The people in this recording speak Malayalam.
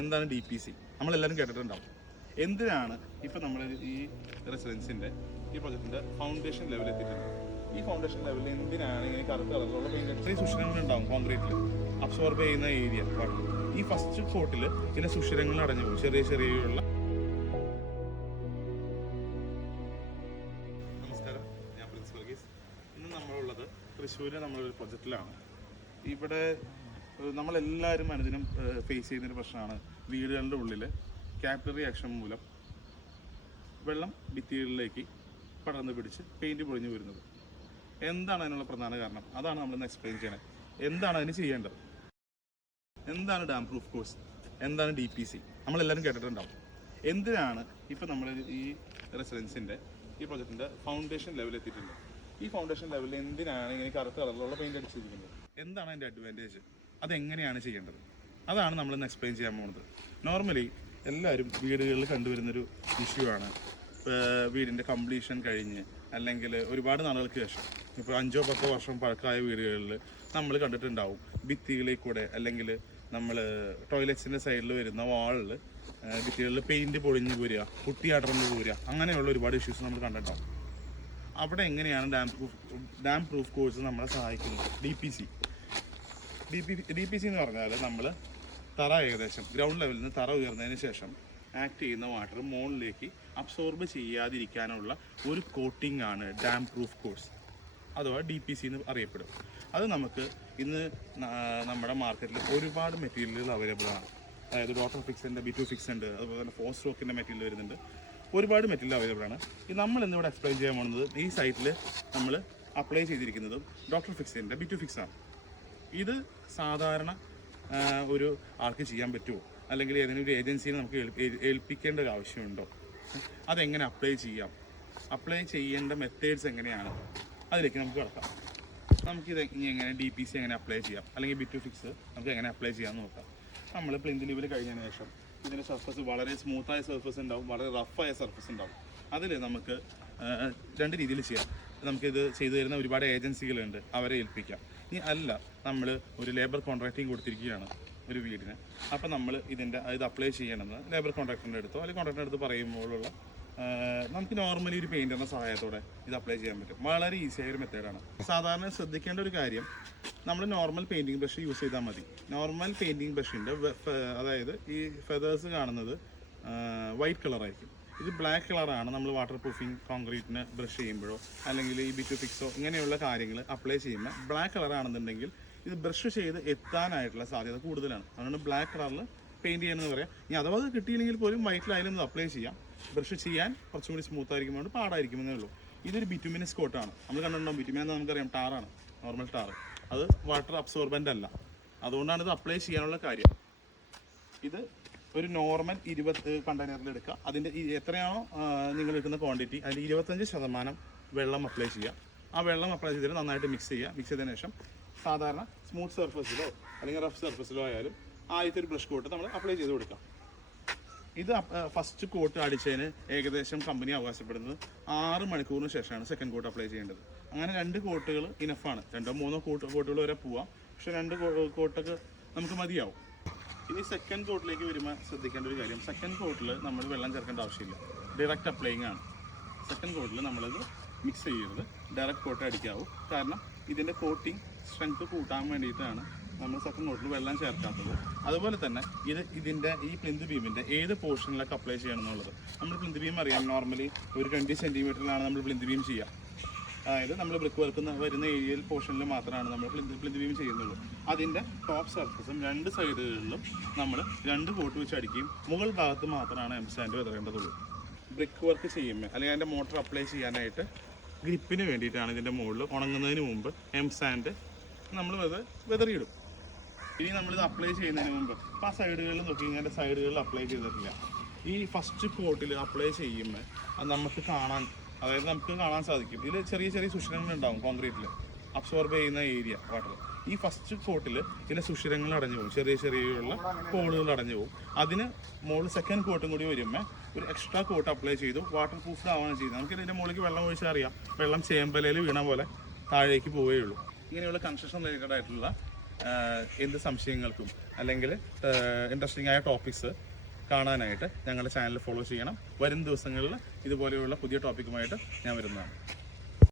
എന്താണ് DPC? നമ്മളെല്ലാവരും കേട്ടിട്ടുണ്ടാവും. എന്തിനാണ് ഇപ്പം നമ്മൾ ഈ റെസിഡൻസിൻ്റെ ഈ പ്രൊജക്റ്റിൻ്റെ ഫൗണ്ടേഷൻ ലെവൽ എത്തിയിട്ടുണ്ട്. ഈ ഫൗണ്ടേഷൻ ലെവലിൽ എന്തിനാണ് ഇങ്ങനെ കറുത്ത കളറിലുള്ള പെയിൻ്റ് അടിച്ച സുഷിരങ്ങളുണ്ടാവും കോൺക്രീറ്റിൽ അബ്സോർബ് ചെയ്യുന്ന ഏരിയ വാട്ടർ. ഈ ഫസ്റ്റ് കോട്ടിൽ ഇതിൻ്റെ സുഷിരങ്ങൾ അടഞ്ഞു പോകും, ചെറിയ ചെറിയുള്ള. നമസ്കാരം, ഞാൻ പ്രിൻസ് വർഗീസ്. ഇന്ന് നമ്മളുള്ളത് തൃശ്ശൂരിലെ നമ്മളൊരു പ്രൊജക്റ്റിലാണ്. ഇവിടെ നമ്മളെല്ലാവരും അനുദിനം ഫേസ് ചെയ്യുന്നൊരു പ്രശ്നമാണ് വീടുകളുടെ ഉള്ളിൽ ക്യാപിലറി ആക്ഷൻ മൂലം വെള്ളം ഭിത്തികളിലേക്ക് പടർന്ന് പിടിച്ച് പെയിൻറ്റ് പൊളിഞ്ഞു വരുന്നത്. എന്താണ് അതിനുള്ള പ്രധാന കാരണം? അതാണ് നമ്മളിന്ന് എക്സ്പ്ലെയിൻ ചെയ്യണത്. എന്താണ് അതിന് ചെയ്യേണ്ടത്? എന്താണ് ഡാം പ്രൂഫ് കോഴ്സ്? എന്താണ് DPC? നമ്മളെല്ലാവരും കേട്ടിട്ടുണ്ടാവും. എന്തിനാണ് ഇപ്പം നമ്മൾ ഈ റെസിഡൻസിൻ്റെ ഈ പ്രൊജക്റ്റിൻ്റെ ഫൗണ്ടേഷൻ ലെവൽ എത്തിയിട്ടുണ്ട്. ഈ ഫൗണ്ടേഷൻ ലെവലിൽ എന്തിനാണ് ഇങ്ങനെ കറുത്ത കളറിലുള്ള പെയിൻറ്റ് അടിച്ചിരിക്കുന്നത്? എന്താണ് അതിൻ്റെ അഡ്വാൻറ്റേജ്? അതെങ്ങനെയാണ് ചെയ്യേണ്ടത്? അതാണ് നമ്മളിന്ന് എക്സ്പ്ലെയിൻ ചെയ്യാൻ പോകുന്നത്. നോർമലി എല്ലാവരും വീടുകളിൽ കണ്ടുവരുന്നൊരു ഇഷ്യൂ ആണ്. വീടിൻ്റെ കംപ്ലീഷൻ കഴിഞ്ഞ് അല്ലെങ്കിൽ ഒരുപാട് നാളുകൾക്ക് ശേഷം, ഇപ്പോൾ 5-10 വർഷം പഴക്കമായ വീടുകളിൽ നമ്മൾ കണ്ടിട്ടുണ്ടാവും ഭിത്തികളിൽ കൂടെ അല്ലെങ്കിൽ നമ്മൾ ടോയ്ലറ്റ്സിൻ്റെ സൈഡിൽ വരുന്ന വാളിൽ ഭിത്തികളിൽ പെയിൻറ്റ് പൊളിഞ്ഞ് പോരുക, കുട്ടി അടർന്ന് പോരുക, അങ്ങനെയുള്ള ഒരുപാട് ഇഷ്യൂസ് നമ്മൾ കണ്ടിട്ടുണ്ടാവും. അവിടെ എങ്ങനെയാണ് ഡാം പ്രൂഫ് കോഴ്സ് നമ്മളെ സഹായിക്കുന്നത്? DPC എന്ന് പറഞ്ഞാൽ നമ്മൾ തറ ഏകദേശം ഗ്രൗണ്ട് ലെവലിൽ നിന്ന് തറ ഉയർന്നതിന് ശേഷം ആക്ട് ചെയ്യുന്ന വാട്ടർ മുകളിലേക്ക് അബ്സോർബ് ചെയ്യാതിരിക്കാനുള്ള ഒരു കോട്ടിംഗ് ആണ് ഡാം പ്രൂഫ് കോഴ്സ്, അഥവാ DPC എന്ന് അറിയപ്പെടും. അത് നമുക്ക് ഇന്ന് നമ്മുടെ മാർക്കറ്റിൽ ഒരുപാട് മെറ്റീരിയലുകൾ അവൈലബിൾ ആണ്. അതായത് ഡോക്ടർ ഫിക്സ് ഉണ്ട്, B2 ഫിക്സ് ഉണ്ട്, അതുപോലെ തന്നെ ഫോർ സ്ട്രോക്കിൻ്റെ മെറ്റീരിയൽ വരുന്നുണ്ട്. ഒരുപാട് മെറ്റീരിയൽ അവൈലബിൾ ആണ്. നമ്മൾ ഇന്നിവിടെ എക്സ്പ്ലെയിൻ ചെയ്യാൻ പോകുന്നത് ഈ സൈറ്റിൽ നമ്മൾ അപ്ലൈ ചെയ്തിരിക്കുന്നതും ഡോക്ടർ ഫിക്സിൻ്റെ B2 ഫിക്സ് ആണ്. ഇത് സാധാരണ ഒരു ആൾക്ക് ചെയ്യാൻ പറ്റുമോ, അല്ലെങ്കിൽ ഏതെങ്കിലും ഒരു ഏജൻസിയിൽ നമുക്ക് ഏൽപ്പിക്കേണ്ട ഒരു ആവശ്യമുണ്ടോ? അതെങ്ങനെ അപ്ലൈ ചെയ്യാം? അപ്ലൈ ചെയ്യേണ്ട മെത്തേഡ്സ് എങ്ങനെയാണ്? അതിലേക്ക് നമുക്ക് കിടക്കാം. നമുക്കിത് ഇനി എങ്ങനെ DPC എങ്ങനെ അപ്ലൈ ചെയ്യാം, അല്ലെങ്കിൽ B2 ഫിക്സ് നമുക്ക് എങ്ങനെ അപ്ലൈ ചെയ്യാമെന്ന് നോക്കാം. നമ്മൾ പ്ലിന്ത് ലെവൽ കഴിഞ്ഞതിന് ശേഷം ഇതിൻ്റെ സർഫസ് വളരെ സ്മൂത്തായ സർഫസ് ഉണ്ടാവും, വളരെ റഫായ സർഫസ് ഉണ്ടാവും. അതിൽ നമുക്ക് രണ്ട് രീതിയിൽ ചെയ്യാം. നമുക്കിത് ചെയ്തു തരുന്ന ഒരുപാട് ഏജൻസികളുണ്ട്, അവരെ ഏൽപ്പിക്കാം. ഇനി അല്ല, നമ്മൾ ഒരു ലേബർ കോൺട്രാക്റ്റിങ് കൊടുത്തിരിക്കുകയാണ് ഒരു വീടിന്. അപ്പോൾ നമ്മൾ ഇത് അപ്ലൈ ചെയ്യണമെന്ന് ലേബർ കോൺട്രാക്ടറിൻ്റെ അടുത്തോ അല്ലെങ്കിൽ കോൺട്രാക്ടറിൻ്റെ അടുത്ത് പറയുമ്പോഴുള്ള നമുക്ക് നോർമലി ഒരു പെയിൻറ്ററിൻ്റെ സഹായത്തോടെ ഇത് അപ്ലൈ ചെയ്യാൻ പറ്റും. വളരെ ഈസിയായ ഒരു മെത്തേഡാണ്. സാധാരണ ശ്രദ്ധിക്കേണ്ട ഒരു കാര്യം, നമ്മൾ നോർമൽ പെയിൻറ്റിങ് ബ്രഷ് യൂസ് ചെയ്താൽ മതി. നോർമൽ പെയിൻറ്റിങ് ബ്രഷിൻ്റെ അതായത് ഈ ഫെതേഴ്സ് കാണുന്നത് വൈറ്റ് കളറായിരിക്കും. ഇത് ബ്ലാക്ക് കളറാണ് നമ്മൾ വാട്ടർ പ്രൂഫിങ് കോൺക്രീറ്റിന് ബ്രഷ് ചെയ്യുമ്പോഴോ അല്ലെങ്കിൽ ഈ B2 ഫിക്സോ ഇങ്ങനെയുള്ള കാര്യങ്ങൾ അപ്ലൈ ചെയ്യുമ്പോൾ ബ്ലാക്ക് കളറാണെന്നുണ്ടെങ്കിൽ ഇത് ബ്രഷ് ചെയ്ത് എത്താനായിട്ടുള്ള സാധ്യത കൂടുതലാണ്. അതുകൊണ്ട് ബ്ലാക്ക് കളറിൽ പെയിൻറ്റ് ചെയ്യണമെന്ന് പറയാം. ഇനി അഥവാ അത് കിട്ടിയില്ലെങ്കിൽ പോലും വൈറ്റിലായാലും ഇത് അപ്ലൈ ചെയ്യാം. ബ്രഷ് ചെയ്യാൻ കുറച്ചും കൂടി സ്മൂത്ത് ആയിരിക്കുമ്പോൾ പാടായിരിക്കുമെന്നേ ഉള്ളൂ. ഇതൊരു ബിറ്റുമിനസ് കോട്ടാണ്. നമ്മൾ കണ്ടിട്ടുണ്ടാകും, ബിറ്റുമിൻ എന്ന് നമുക്കറിയാം ടാറാണ്, നോർമൽ ടാർ. അത് വാട്ടർ അബ്സോർബൻ്റ് അല്ല. അതുകൊണ്ടാണ് ഇത് അപ്ലൈ ചെയ്യാനുള്ള കാര്യം. ഇത് ഒരു നോർമൽ 20 കണ്ടെയ്നറിൽ എടുക്കുക. അതിൻ്റെ എത്രയാണോ നിങ്ങൾ എടുക്കുന്ന ക്വാണ്ടിറ്റി അതിൽ 25% വെള്ളം അപ്ലൈ ചെയ്യുക. ആ വെള്ളം അപ്ലൈ ചെയ്തിട്ട് നന്നായിട്ട് മിക്സ് ചെയ്യുക. മിക്സ് ചെയ്തതിന് ശേഷം സാധാരണ സ്മൂത്ത് സർഫസിലോ അല്ലെങ്കിൽ റഫ് സർഫസിലോ ആയാലും ആദ്യത്തെ ഒരു ബ്രഷ് കോട്ട് നമ്മൾ അപ്ലൈ ചെയ്ത് കൊടുക്കാം. ഇത് ഫസ്റ്റ് കോട്ട് അടിച്ചതിന് ഏകദേശം കമ്പനി അവകാശപ്പെടുന്നത് 6 മണിക്കൂറിന് ശേഷമാണ് സെക്കൻഡ് കോട്ട് അപ്ലൈ ചെയ്യേണ്ടത്. അങ്ങനെ 2 കോട്ടുകൾ ഇനഫാണ്. 2-3 കോട്ടുകൾ വരെ പോവാം, പക്ഷെ 2 കോട്ടൊക്കെ നമുക്ക് മതിയാവും. ഇനി സെക്കൻഡ് കോട്ടിലേക്ക് വരുമ്പോൾ ശ്രദ്ധിക്കേണ്ട ഒരു കാര്യം, സെക്കൻഡ് കോട്ടിൽ നമ്മൾ വെള്ളം ചേർക്കേണ്ട ആവശ്യമില്ല, ഡയറക്റ്റ് അപ്ലൈയിങ് ആണ്. സെക്കൻഡ് കോട്ടിൽ നമ്മളിത് മിക്സ് ചെയ്യരുത്, ഡയറക്റ്റ് കോട്ട് അടിക്കാവൂ. കാരണം ഇതിൻ്റെ കോട്ടിങ് സ്ട്രെങ്ത് കൂട്ടാൻ വേണ്ടിയിട്ടാണ് നമ്മൾ സെക്കൻഡ് കോട്ടിൽ വെള്ളം ചേർക്കാത്തത്. അതുപോലെ തന്നെ ഇതിൻ്റെ ഈ പ്ലിന്ത് ബീമിൻ്റെ ഏത് പോർഷനിലൊക്കെ അപ്ലൈ ചെയ്യണം എന്നുള്ളത്. നമ്മൾ പ്ലിന്ത് ബീം അറിയാം, നോർമലി ഒരു 20 സെൻറ്റിമീറ്ററിലാണ് നമ്മൾ പ്ലിന്ത് ബീം ചെയ്യുക. അതായത് നമ്മൾ ബ്രിക്ക് വർക്ക് വരുന്ന ഏരിയൽ പോർഷനിൽ മാത്രമാണ് നമ്മൾ പ്ലിന്ത് ബീം ചെയ്യുന്നുള്ളൂ. അതിൻ്റെ ടോപ്പ് സർഫസും 2 സൈഡുകളിലും നമ്മൾ 2 കോട്ട് വെച്ച് അടിക്കുകയും മുകൾ ഭാഗത്ത് മാത്രമാണ് എംസാൻഡ് വിതറേണ്ടതുള്ളൂ. ബ്രിക്ക് വർക്ക് ചെയ്യുമ്പോൾ അല്ലെങ്കിൽ അതിൻ്റെ മോട്ടർ അപ്ലൈ ചെയ്യാനായിട്ട് ഗ്രിപ്പിന് വേണ്ടിയിട്ടാണ് ഇതിൻ്റെ മുകളിൽ ഉണങ്ങുന്നതിന് മുമ്പ് എംസാൻഡ് നമ്മൾ വിതറിയിടും. ഇനി നമ്മളിത് അപ്ലൈ ചെയ്യുന്നതിന് മുമ്പ് ഇപ്പോൾ ആ സൈഡുകളിൽ നോക്കി കഴിഞ്ഞാൽ സൈഡുകളിൽ അപ്ലൈ ചെയ്തിട്ടില്ല. ഈ ഫസ്റ്റ് കോട്ടിൽ അപ്ലൈ ചെയ്യുമ്പോൾ അത് നമുക്ക് കാണാൻ സാധിക്കും. ഇതിൽ ചെറിയ ചെറിയ സുഷിരങ്ങളുണ്ടാവും കോൺക്രീറ്റിൽ അബ്സോർബ് ചെയ്യുന്ന ഏരിയ വാട്ടർ. ഈ ഫസ്റ്റ് കോട്ടിൽ ഇതിലെ സുഷിരങ്ങൾ അടഞ്ഞു പോകും, ചെറിയ ചെറിയുള്ള ഹോളുകൾ അടഞ്ഞു പോകും. അതിന് മുകളിൽ സെക്കൻഡ് കോട്ടും കൂടി വരുമ്പോൾ ഒരു എക്സ്ട്രാ കോട്ട് അപ്ലൈ ചെയ്തു വാട്ടർ പ്രൂഫ്ഡ് ആവുകയാണ് ചെയ്യുന്നത്. നമുക്ക് ഇതിൻ്റെ മുകളിലേക്ക് വെള്ളം ഒഴിച്ചാൽ അറിയാം, വെള്ളം ചേമ്പലയിൽ വീണ പോലെ താഴേക്ക് പോവുകയുള്ളൂ. ഇങ്ങനെയുള്ള കൺസ്ട്രക്ഷൻ റിലേറ്റഡ് ആയിട്ടുള്ള എന്ത് സംശയങ്ങൾക്കും അല്ലെങ്കിൽ ഇൻട്രസ്റ്റിംഗ് ആയ ടോപ്പിക്സ് കാണാനായിട്ട് ഞങ്ങളുടെ ചാനൽ ഫോളോ ചെയ്യണം. വരും ദിവസങ്ങളിൽ ഇതുപോലെയുള്ള പുതിയ ടോപ്പിക്കുമായിട്ട് ഞാൻ വരുന്നതാണ്.